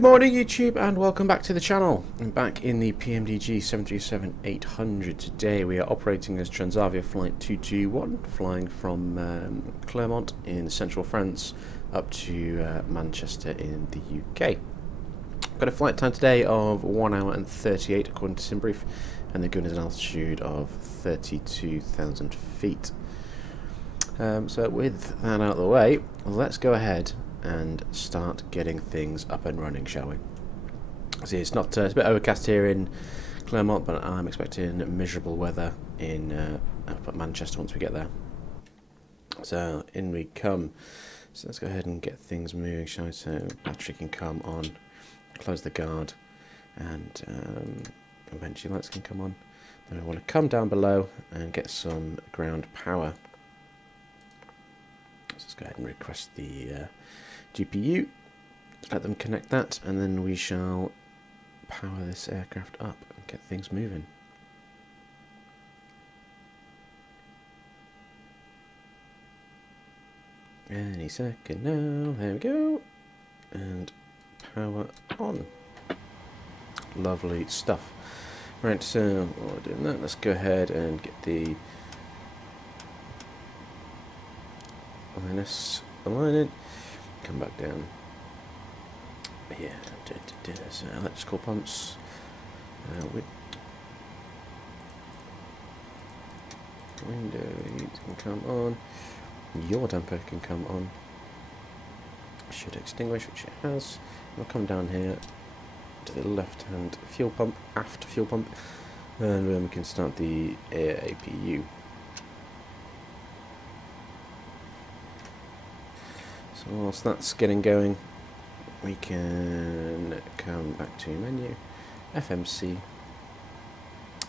Good morning YouTube and welcome back to the channel. I'm back in the PMDG 737-800. Today we are operating as Transavia flight 221, flying from Clermont in central France up to Manchester in the UK. Got a flight time today of 1 hour and 38 according to SimBrief, and they're giving us an altitude of 32,000 feet. So with that out of the way, let's go ahead and start getting things up and running, shall we? See, it's not it's a bit overcast here in Clermont, but I'm expecting miserable weather in up at Manchester once we get there. So in we come. So let's go ahead and get things moving, shall we? So battery can come on, close the guard, and eventually lights can come on. Then we want to come down below and get some ground power. So let's go ahead and request the GPU, let them connect that, and then we shall power this aircraft up and get things moving. Any second now, there we go, and power on. Lovely stuff. Right, so while we're doing that, let's go ahead and get the INS aligning. Come back down. Yeah, so electrical pumps. Window heat can come on. Your damper can come on. Should extinguish, which it has. We'll come down here to the left-hand fuel pump, aft fuel pump, and then we can start the air APU. So whilst that's getting going, we can come back to menu, FMC,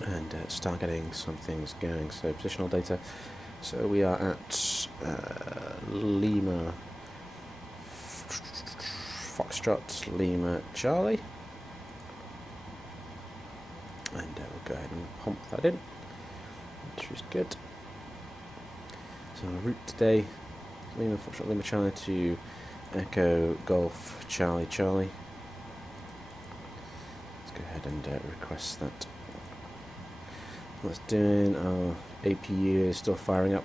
and start getting some things going. So positional data. So we are at Lima Foxtrot Lima Charlie, and we'll go ahead and pump that in, which is good. So our route today, Lima Foxtrot Lima Charlie to Echo Golf Charlie Charlie. Let's go ahead and request that. What's doing? Our APU is still firing up,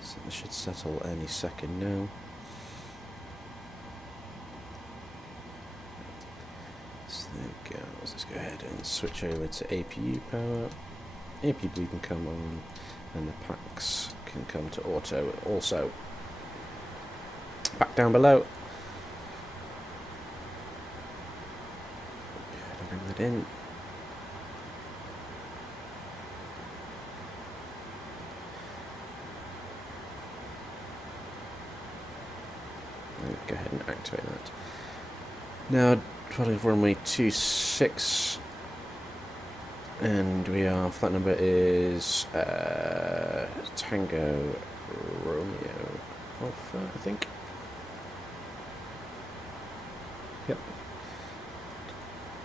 so it should settle any second now. So there we go. Let's go ahead and switch over to APU power. APU can come on, and the packs can come to auto also. Back down below. Bring that in. Go ahead and activate that. Now, probably runway 26, and we are, flight number is Tango Romeo Alpha, I think. Yep.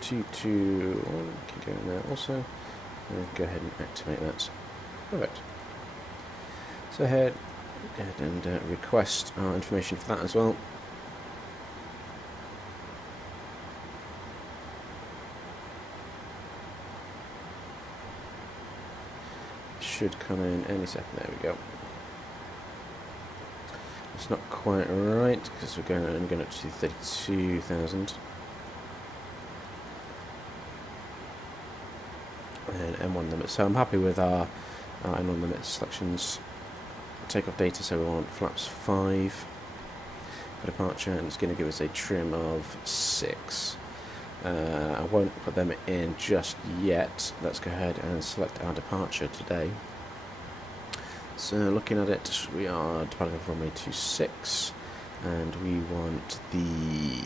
221 can go in there also. And go ahead and activate that. Perfect. So go ahead and request our information for that as well. Should come in any second. There we go. It's not quite right because we're only going up to 32,000. And M1 limit. So I'm happy with our M1 limit selections. Takeoff data. So we want flaps 5 for departure, and it's going to give us a trim of 6. I won't put them in just yet. Let's go ahead and select our departure today. So looking at it, we are departing from runway 26, and we want the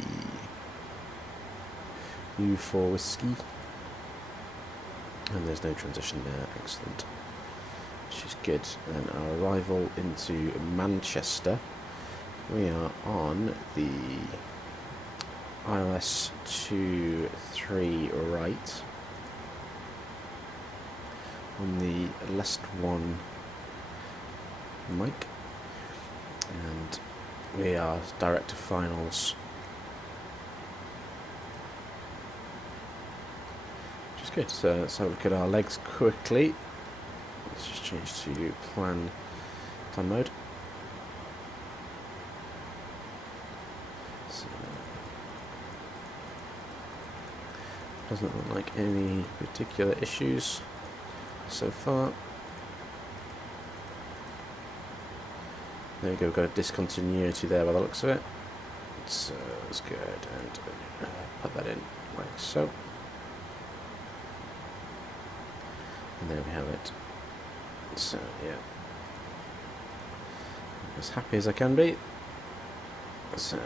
U for whiskey, and there's no transition there. Excellent, which is good. And our arrival into Manchester, we are on the ILS 23 right, on the last one mic, and we are direct to finals good. So let's have a look at our legs quickly. Let's just change to plan mode. So, doesn't look like any particular issues so far. There we go, we've got a discontinuity there by the looks of it. So let's go ahead and put that in like so. And there we have it. So yeah, as happy as I can be. So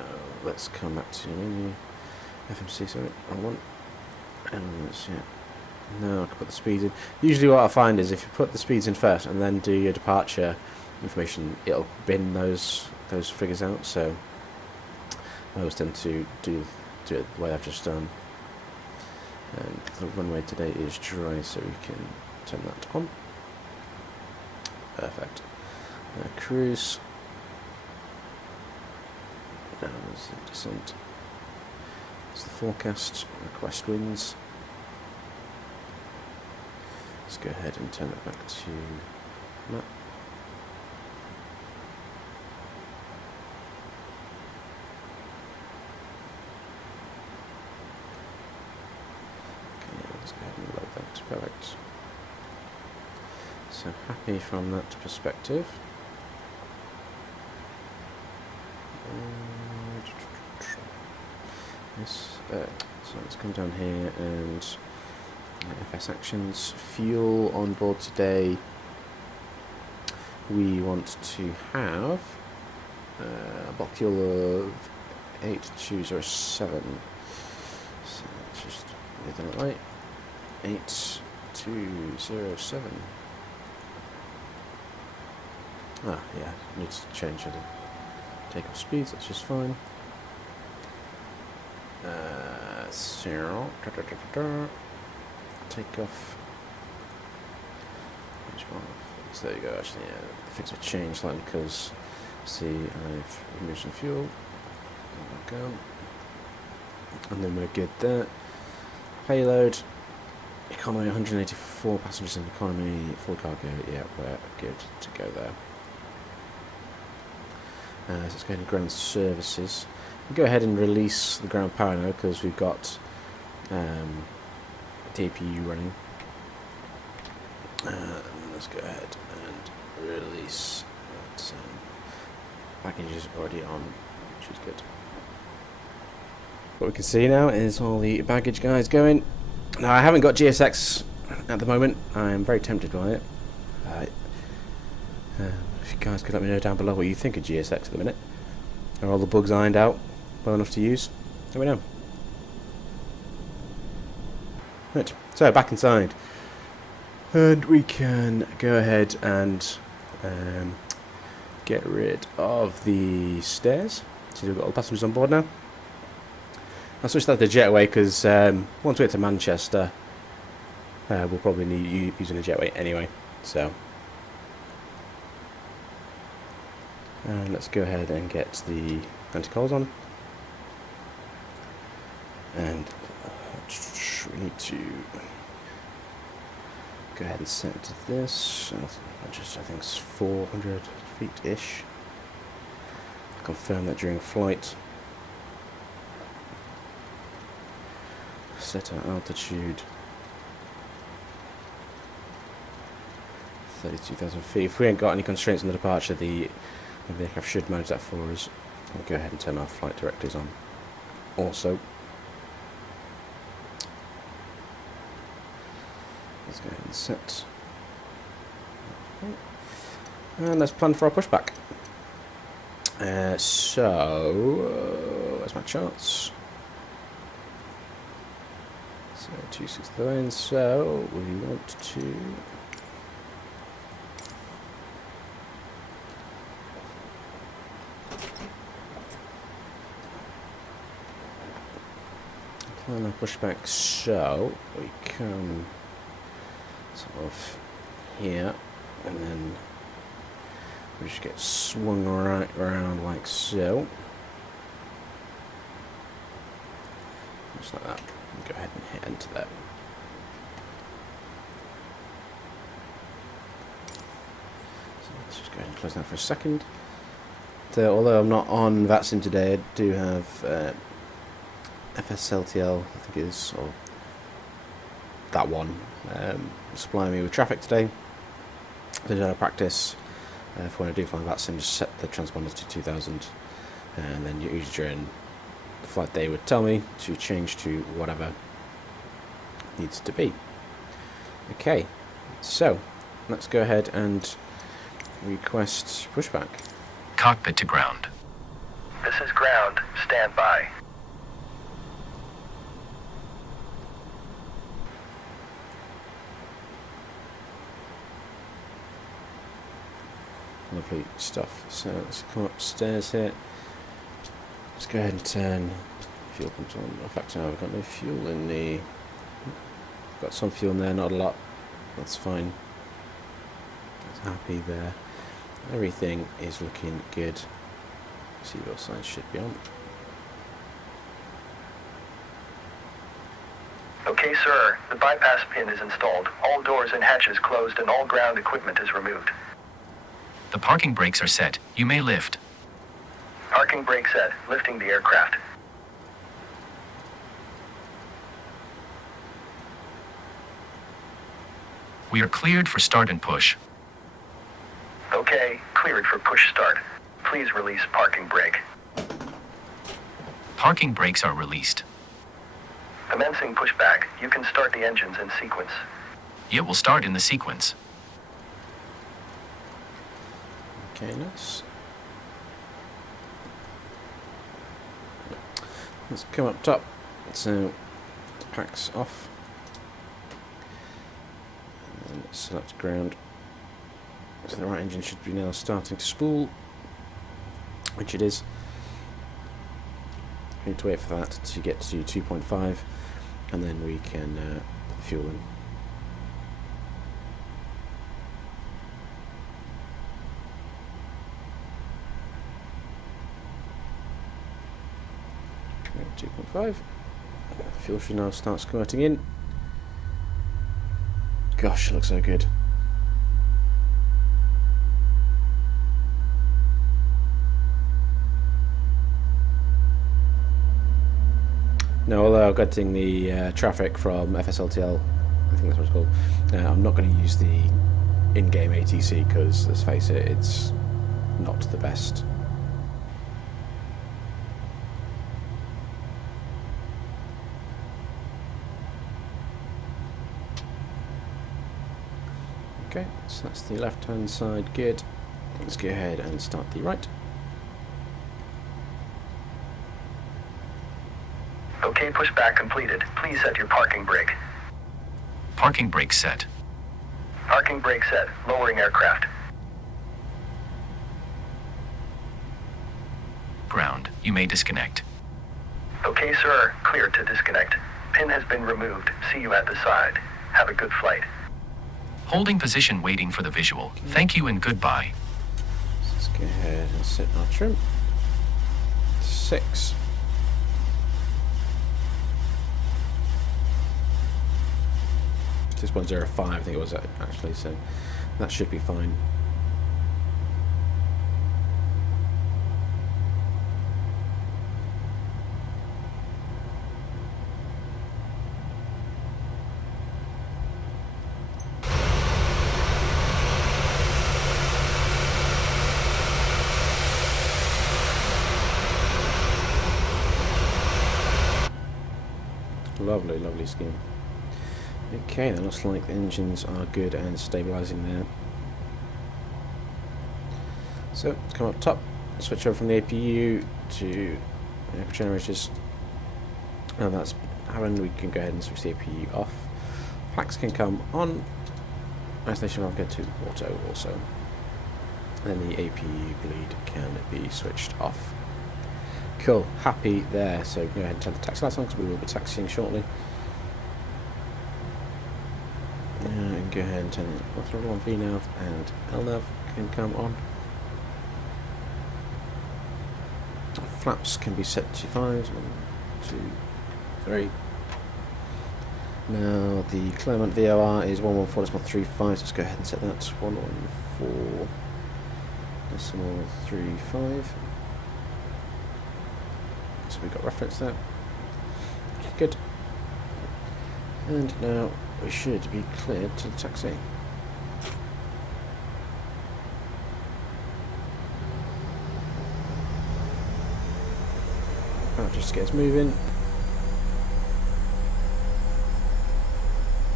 let's come back to menu, FMC, sorry, wrong one. And let's, yeah. Now I can put the speeds in. Usually what I find is if you put the speeds in first and then do your departure information, it'll bin those figures out. So I always tend to do it the way I've just done. And the runway today is dry, so we can turn that on. Perfect. Cruise. Now there's the descent. It's the forecast. Request winds. Let's go ahead and turn it back to map. Let's go ahead and load that. Perfect. So happy from that perspective. Yes. So let's come down here and FS actions. Fuel on board today. We want to have a bulk fuel of 8207. So let's just get that right. 8207. Ah, yeah, needs to change the takeoff speeds, that's just fine. Zero. Takeoff. Which one? So there you go, actually, yeah, things have changed slightly because, see, I've removed some fuel. There we go. And then we're good there. Payload. Economy, 184 passengers in economy, full cargo, yeah, we're good to go there. So let's go into ground services. We'll go ahead and release the ground power now because we've got DPU running. Let's go ahead and release that. Package is already on, which is good. What we can see now is all the baggage guys going. Now I haven't got GSX at the moment. I am very tempted by it. If you guys could let me know down below what you think of GSX at the minute. Are all the bugs ironed out well enough to use? Let me know. Right, so back inside. And we can go ahead and get rid of the stairs. So we've got all the passengers on board now. I'll switch that to jetway because once we get to Manchester, we'll probably need using a jetway anyway. So, let's go ahead and get the anti-calls on, and we need to go ahead and set to this. I think it's 400 feet ish. Confirm that during flight. Set our altitude 32,000 feet. If we ain't got any constraints on the departure, the aircraft should manage that for us. We'll go ahead and turn our flight directives on also. Let's go ahead and set. And let's plan for our pushback. Where's my charts? So 269, so we want to plan our pushback, so we come sort of here and then we just get swung right around like so. Just like that. Go ahead and hit enter there. go ahead and close that for a second. So, although I'm not on VATSIM today, I do have FSLTL, I think it is, or that one, supplying me with traffic today. So I did a practice for when I do fly VATSIM, just set the transponder to 2000, and then usually during the flight they would tell me to change to whatever needs to be. Okay, so let's go ahead and request pushback. Cockpit to ground. This is ground. Stand by. Lovely stuff. So let's come upstairs here. Let's go ahead and turn fuel pumps on. In fact, no, we've got no fuel in the... Got some fuel in there, not a lot. That's fine. Happy there. Everything is looking good. Seatbelt signs should be on. Okay, sir. The bypass pin is installed. All doors and hatches closed and all ground equipment is removed. The parking brakes are set. You may lift. Parking brake set. Lifting the aircraft. We are cleared for start and push. Okay, cleared for push start. Please release parking brake. Parking brakes are released. Commencing pushback. You can start the engines in sequence. It will start in the sequence. Okay, nice. Let's come up top. So, packs off. And select ground. So the right engine should be now starting to spool, which it is. We need to wait for that to get to 2.5, and then we can fuel in. Okay, 2.5. Fuel should now start squirting in. Gosh, it looks so good. No, although I'm getting the traffic from FSLTL, I think that's what it's called, I'm not going to use the in-game ATC because, let's face it, it's not the best. Okay, so that's the left-hand side good. Let's go ahead and start the right. Okay, pushback completed. Please set your parking brake. Parking brake set. Parking brake set. Lowering aircraft. Ground. You may disconnect. Okay, sir. Clear to disconnect. Pin has been removed. See you at the side. Have a good flight. Holding position waiting for the visual. Thank you and goodbye. Let's go ahead and set our trim. 6. This 105, I think it was actually, so that should be fine. Lovely, lovely scheme. Okay, that looks like the engines are good and stabilising there. So, come up top, switch over from the APU to the generators. And that's happened, we can go ahead and switch the APU off. Packs can come on. Isolation valve go to auto also. And then the APU bleed can be switched off. Cool, happy there. So go ahead and turn the taxi lights on because we will be taxiing shortly. And go ahead and turn the throttle on V-NAV and LNAV can come on. Flaps can be set to 5s, 1, 2, 3. Now the Clermont VOR is 114.35, so let's go ahead and set that to 114. decimal 35. So we've got reference there. Good. And now we should be cleared to the taxi. I'll just get us moving.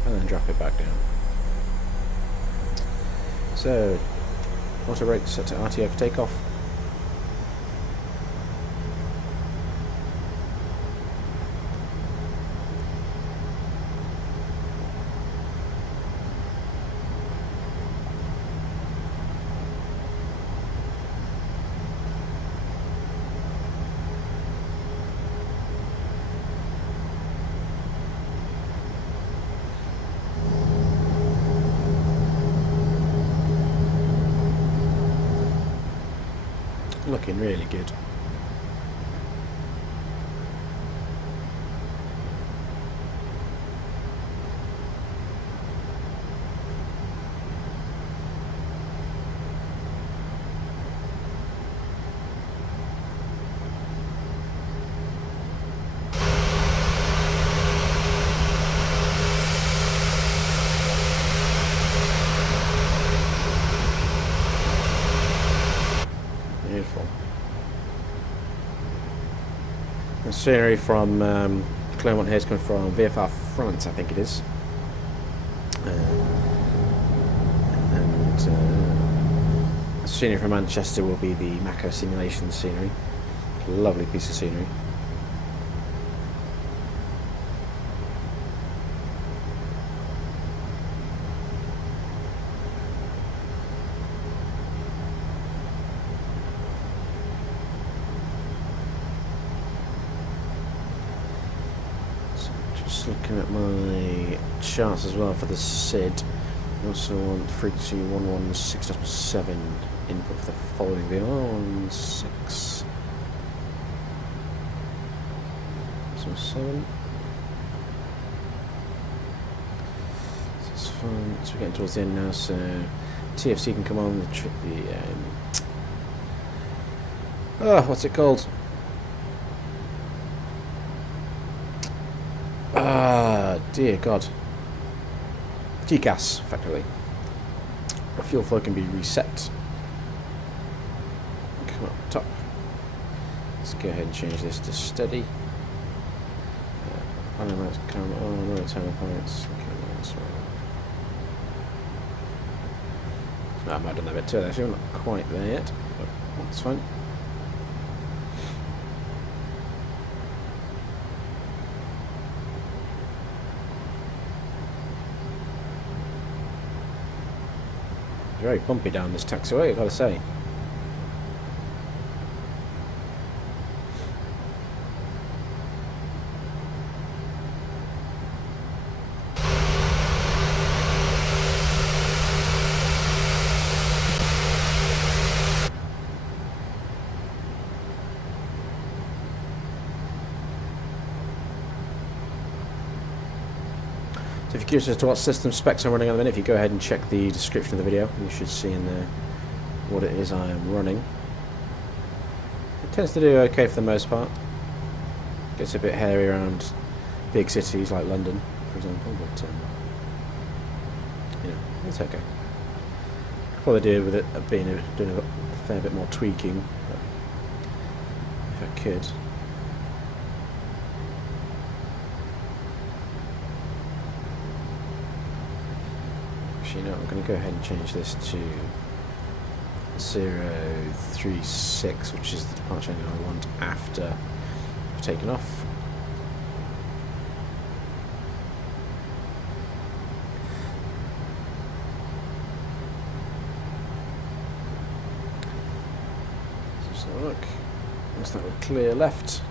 And then drop it back down. So, auto brake set to RTO for takeoff. Looking really good. Beautiful. The scenery from Clermont here is coming from VFR France, I think it is. The scenery from Manchester will be the Mako simulation scenery. Lovely piece of scenery. Looking at my charts as well for the SID. I also want 3211.6.7 input for the following VR on 6. So 7. That's fine. So we're getting towards the end now, so TFC can come on. What's it called? Dear God. GCAS, effectively. The fuel flow can be reset. Come up top. Let's go ahead and change this to steady. I don't know, it's camera. Oh, no, it's time points. Okay, that's right. I might have done that bit too, actually. I'm not quite there yet, but that's fine. Very bumpy down this taxiway, I've got to say. So if you're curious as to what system specs I'm running at the minute, if you go ahead and check the description of the video, you should see in there what it is I am running. It tends to do okay for the most part. Gets a bit hairy around big cities like London, for example, but you know, it's okay. Could probably do with it doing a fair bit more tweaking, but if I could. You know, I'm going to go ahead and change this to 036, which is the departure angle I want after I've taken off. Just have a look. Looks like we're clear left.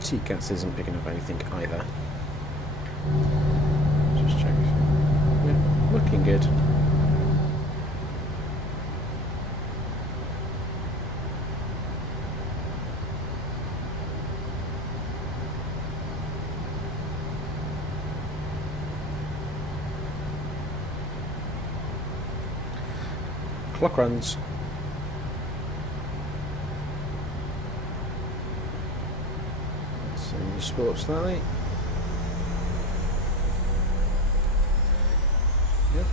TCAS isn't picking up anything either. Just check. Yeah, looking good. Clock runs. So just spool up slightly. Yep.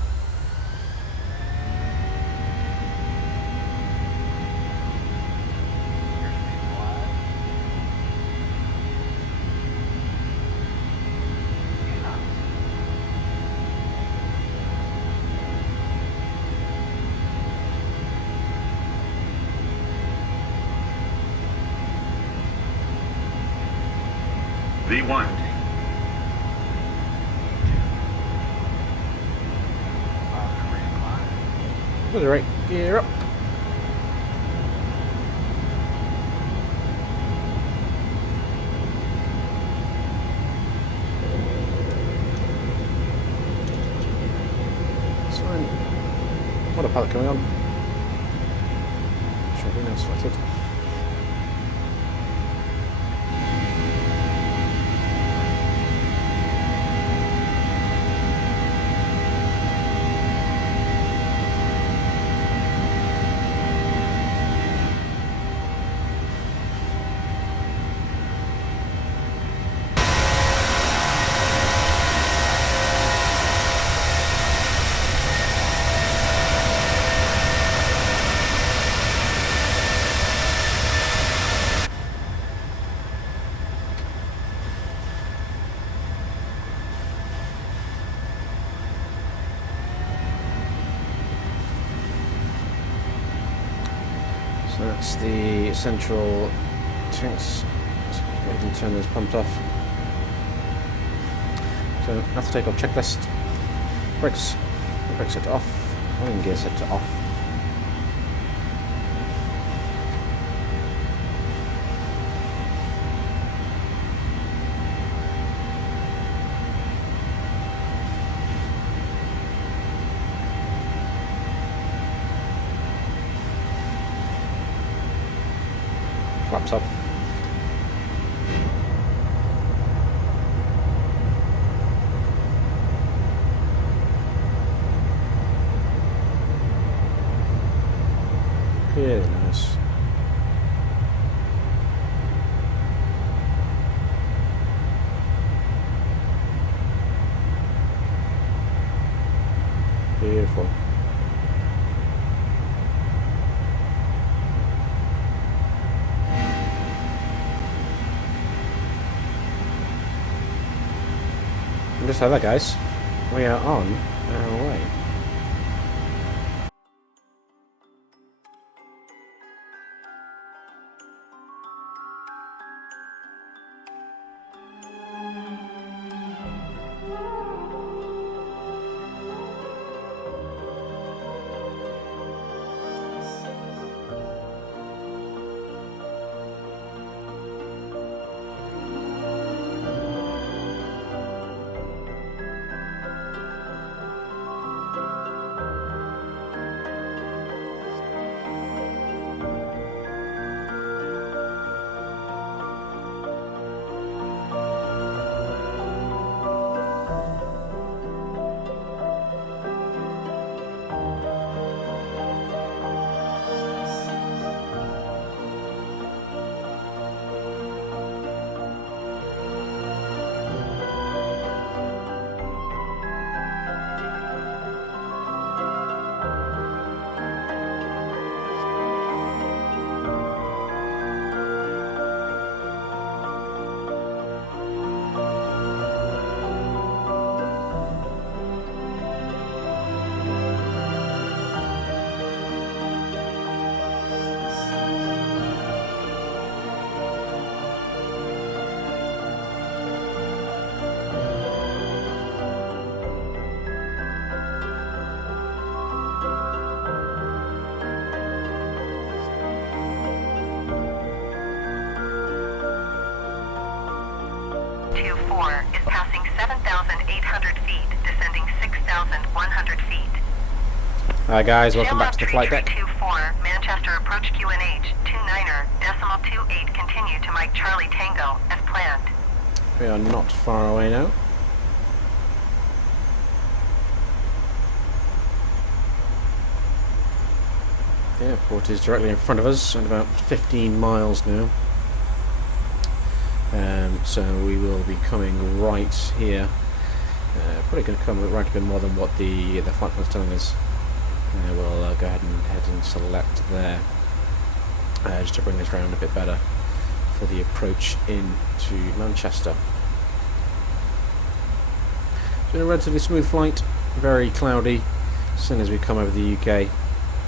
V1. That's right. Gear up. It's fine. Autopilot coming on. Should be now selected. So that's the central tanks. Let's go ahead and turn those pumped off. So after takeoff checklist. Brakes set to off. Landing gear set to off. Flaps up. Really nice. Beautiful. And just like that, guys, we are on our way. Is passing 7,800 feet, descending 6,100 feet. Hi guys, welcome back to the flight deck. 24, Manchester approach QNH, 29er, decimal 28, continue to Mike Charlie Tango, as planned. We are not far away now. The airport is directly in front of us, at about 15 miles now. So we will be coming right here. Probably going to come right a bit more than what the flight plan's telling us. We'll go ahead and select there, just to bring us round a bit better for the approach into Manchester. It's been a relatively smooth flight, very cloudy as soon as we come over the UK,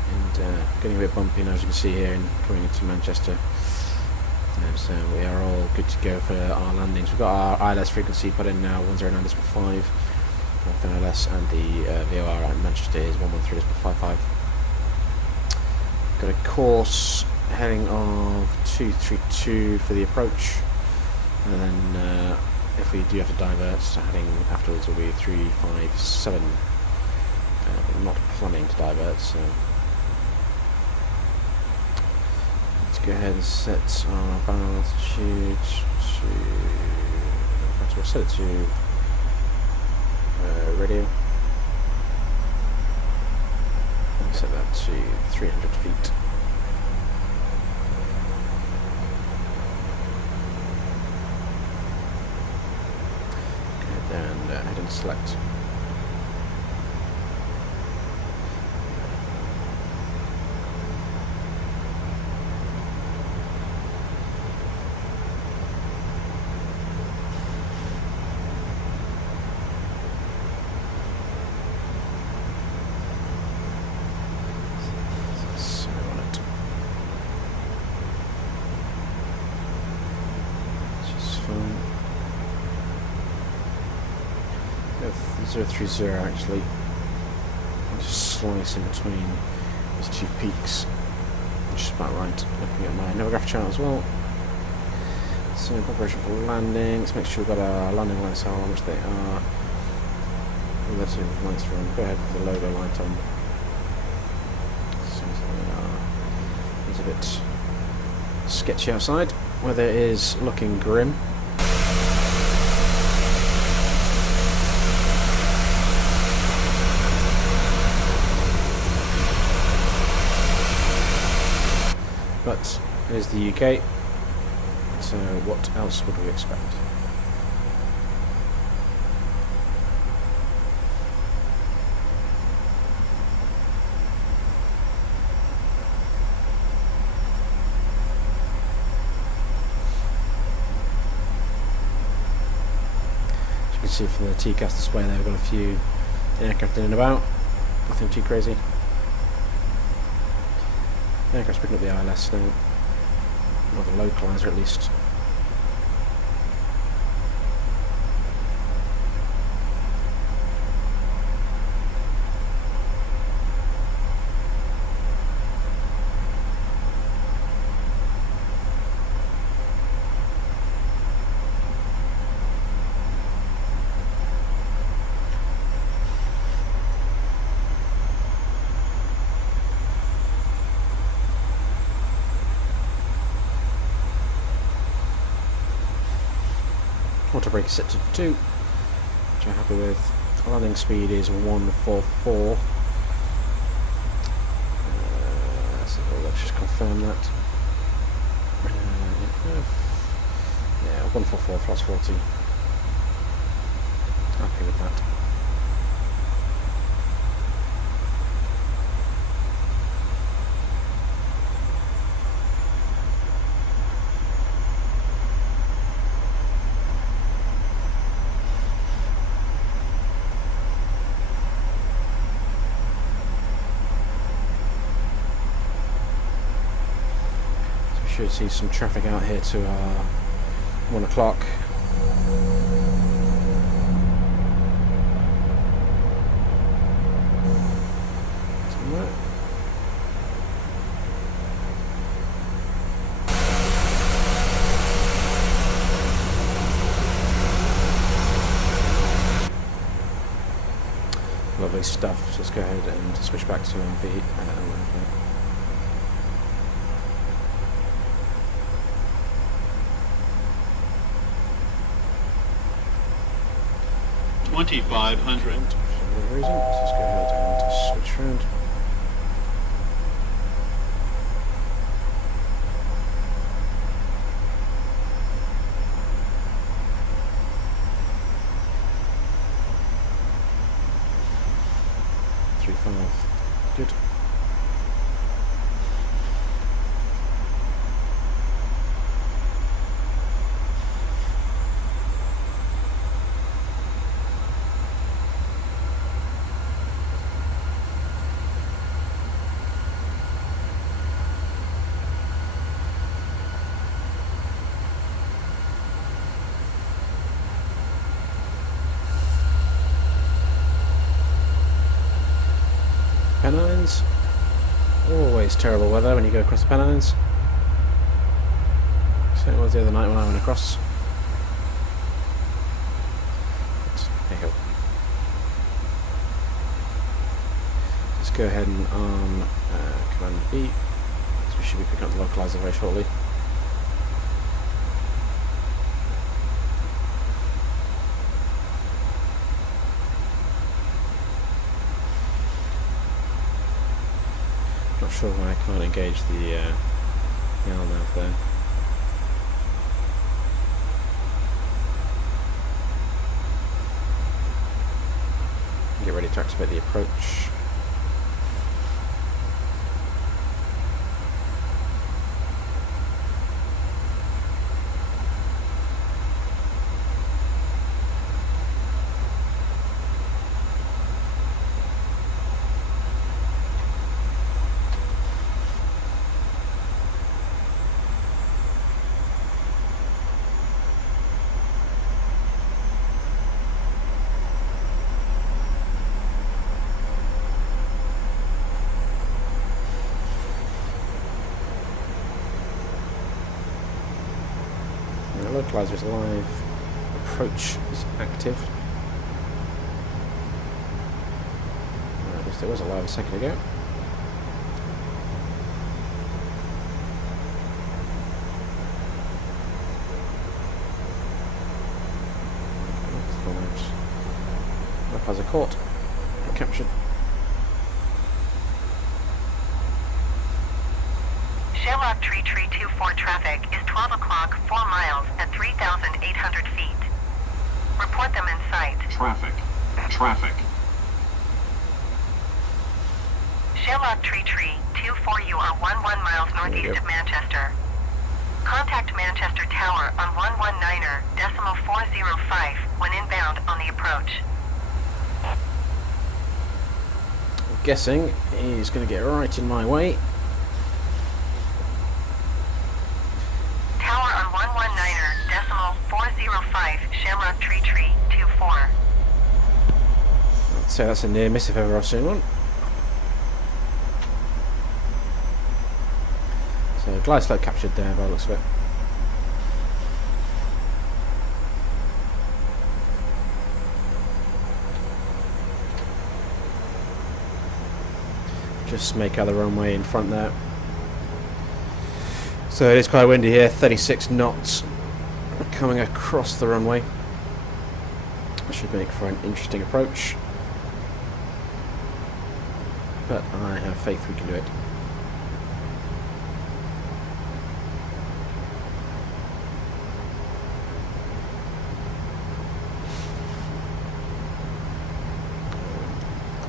and getting a bit bumpy now, as you can see here, coming into Manchester. So we are all good to go for our landings. We've got our ILS frequency put in now, 109.5 for ILS, and the VOR at Manchester is 113.55. Got a course heading of 232 for the approach, and then if we do have to divert, so heading afterwards will be 357. But not planning to divert, so let's go ahead and set our bow altitude to. In fact, we'll set it to radio. I'll set that to 300 feet. And head and select. So on it. Just fine. 030 actually. I'll just slice in between these two peaks, which is about right. Looking at my Novograph chart as well. So in preparation for landing, let's make sure we've got our landing lights on, which they are. Relative lights are on. Go ahead with the logo light on. So they are. It's a bit sketchy outside. Weather is looking grim. But it is the UK, so what else would we expect? As you can see from the TCAS display there, we've got a few aircraft in and about, nothing too crazy. Aircraft's picking up the ILS now, or the localizer at least. Water brake is set to 2, which I'm happy with. Landing speed is 144. So let's just confirm that. Yeah, 144 plus 40. Happy with that. Should see some traffic out here to 1 o'clock. Lovely stuff. So let's go ahead and switch back to MV. 2500. For no reason, let's just go ahead and switch around. 135. Good. Pennines. Always terrible weather when you go across the Pennines. So it was the other night when I went across. But, hey ho. Let's go ahead and arm Command B. So we should be picking up the localizer very shortly. Not sure why I can't engage the nav there. Get ready to activate the approach. Localizer is live, approach is active. At least it was alive a second ago. Localizer caught, captured. Shamrock Tree 24 traffic is 12 o'clock, 4 miles at 3,800 feet. Report them in sight. Traffic. Traffic. Shamrock Tree 24, you are 11 miles northeast of Manchester. Contact Manchester Tower on 119.405 when inbound on the approach. I'm guessing he's going to get right in my way. Tower on 119.405, Shamrock Tree 24. I'd say that's a near miss if ever I've seen one. So glide slope captured there by the looks of it. Just make out the runway in front there. So it is quite windy here, 36 knots coming across the runway. That should make for an interesting approach. But I have faith we can do it.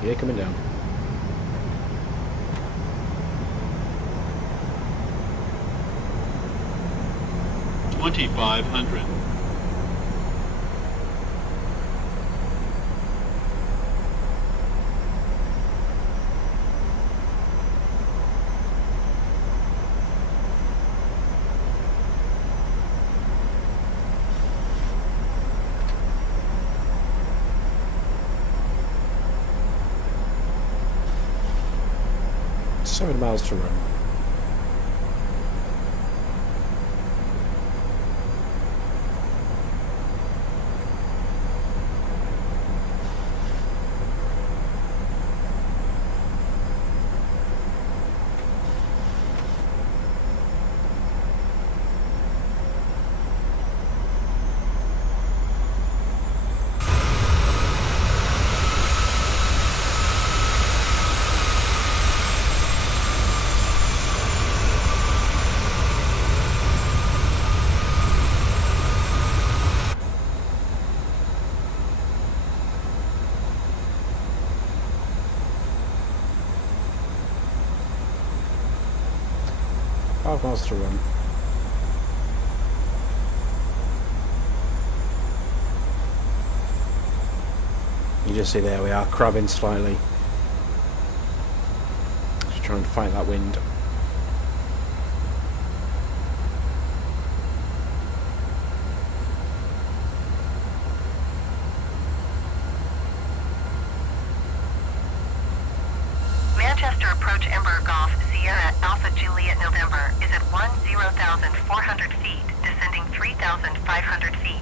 Yeah, coming down. $2,500. So many miles to run. 5 miles to run. You just see there we are crabbing slightly. Just trying to fight that wind. Manchester approach Emperor Golf Sierra Alpha Juliet November is at 10,400 feet, descending 3,500 feet.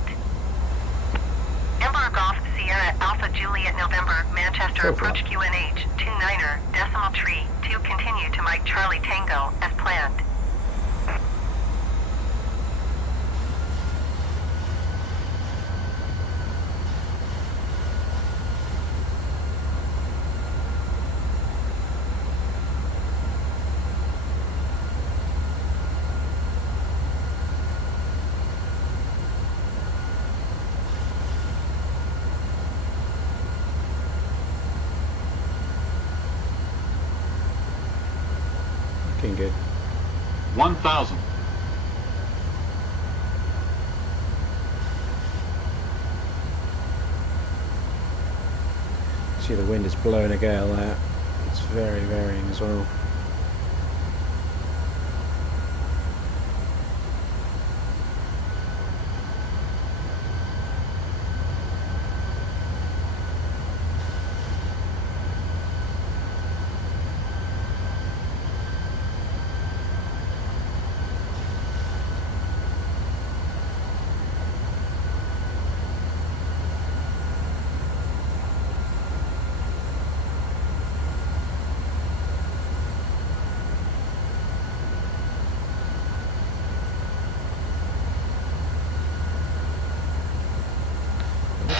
Emperor Golf Sierra Alpha Juliet November Manchester approach QNH 29er decimal tree 2 continue to Mike Charlie Tango as planned. Looking good. 1,000. See the wind is blowing a gale there. It's very varying as well.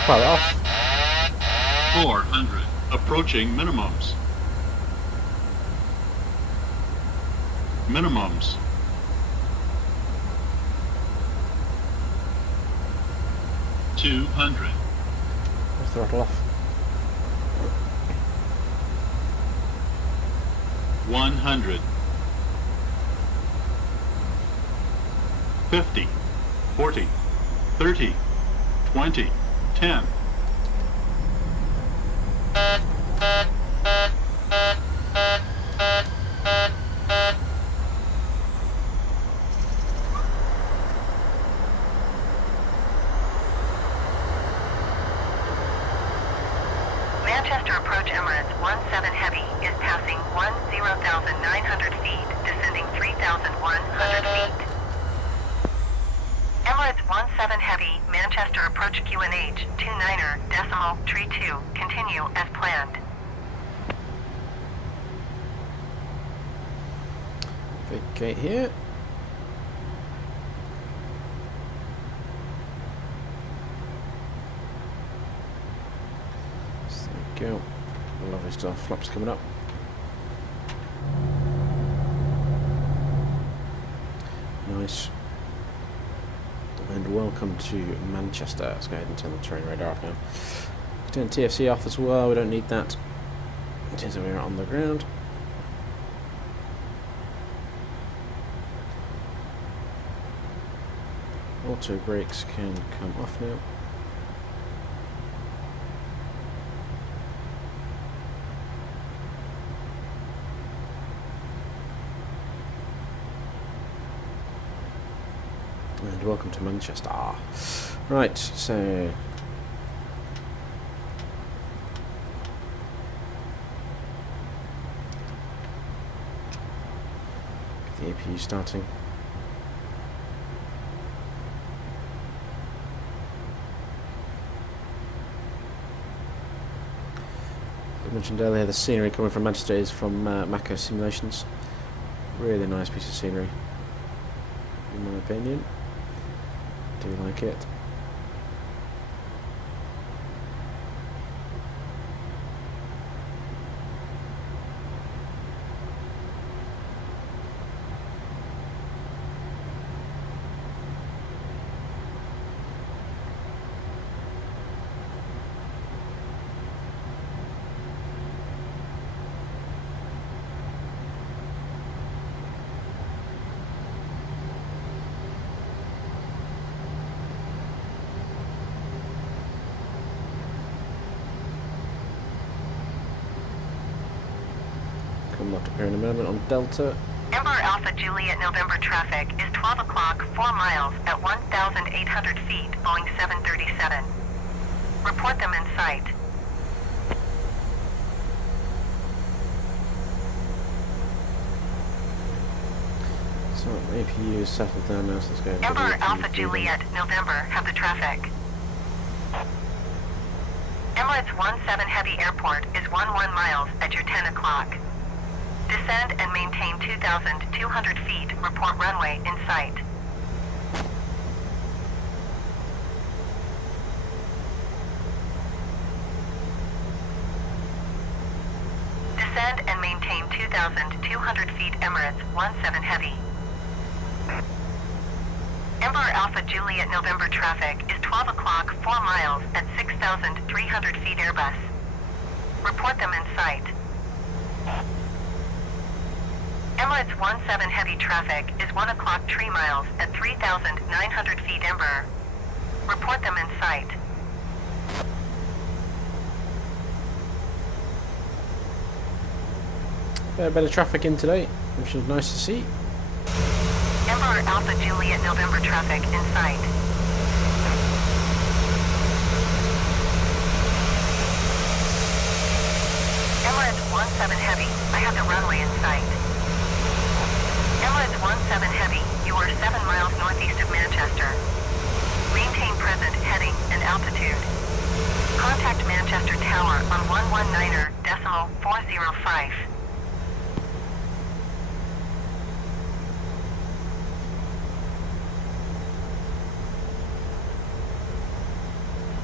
Quite off. 400. Approaching minimums. Minimums. $200. Let's throttle off. 100. 50. 40. 30. 20. 10. Manchester approach Emirates 17 Heavy is passing 10,900 feet, descending 3,100 feet. Emirates 17 Heavy, Manchester approach QNH 29er decimal tree 2, continue as planned. Vacate here. So there we go. Lovely stuff. Flaps coming up. Nice. And welcome to Manchester. Let's go ahead and turn the terrain radar off now. Turn TFC off as well, we don't need that. It turns out we're on the ground. Auto brakes can come off now. And welcome to Manchester. Right, so get the APU starting. As I mentioned earlier, the scenery coming from Manchester is from Mako Simulations. Really nice piece of scenery, in my opinion. Do like it. Come up here in a moment on Delta. Ember Alpha Juliet November traffic is 12 o'clock, 4 miles at 1,800 feet, Boeing 737. Report them in sight. So APU is settled down now, so let's go ahead and Ember get the Alpha APU Juliet November have the traffic. Emirates 17 Heavy Airport is 11 miles at your 10 o'clock. Descend and maintain 2,200 feet. Report runway in sight. Descend and maintain 2,200 feet. Emirates 17 Heavy. Ember Alpha Juliet November traffic is 12 o'clock, 4 miles at 6,300 feet Airbus. Report them in sight. Emirates 17 Heavy traffic is 1 o'clock, 3 miles at 3,900 feet Ember. Report them in sight. A bit of traffic in today, which is nice to see. Ember Alpha Juliet November traffic in sight. Emirates 17 Heavy, I have the runway in sight. Emirates 17 Heavy, you are 7 miles northeast of Manchester. Maintain present heading and altitude. Contact Manchester Tower on 119.405.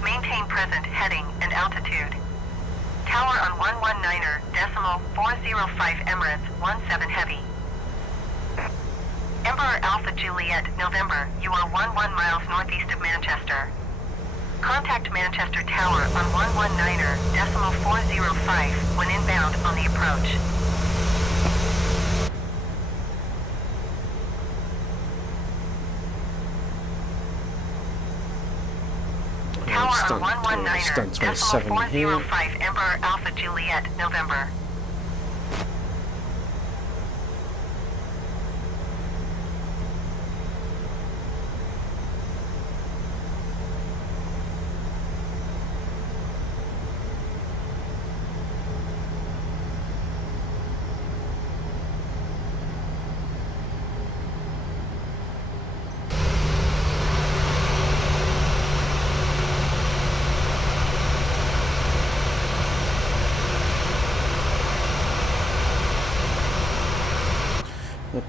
Maintain present heading and altitude. Tower on 119.405 Emirates 17 Heavy. Emperor Alpha Juliet November, you are 11 miles northeast of Manchester. Contact Manchester Tower on 119.405 when inbound on the approach. Tower on 119.405 Emperor Alpha Juliet November.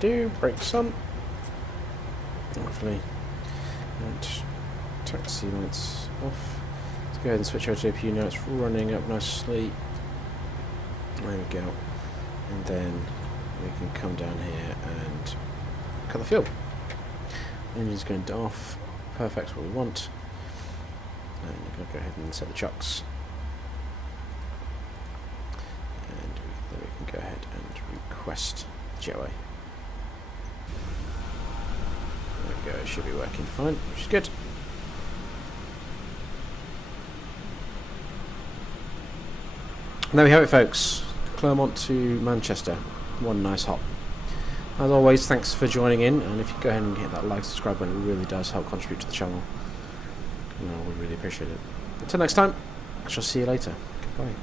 Do brakes on, hopefully, and taxi lights off. Let's go ahead and switch over to APU now. It's running up nicely. There we go, and then we can come down here and cut the fuel. Engine's going off. Perfect, what we want. And we're going to go ahead and set the chocks, and then we can go ahead and request jetway. There we go, it should be working fine, which is good. And there we have it, folks. Clermont to Manchester. One nice hop. As always, thanks for joining in, and if you go ahead and hit that like, subscribe button, it really does help contribute to the channel. We really appreciate it. Until next time, I shall see you later. Goodbye.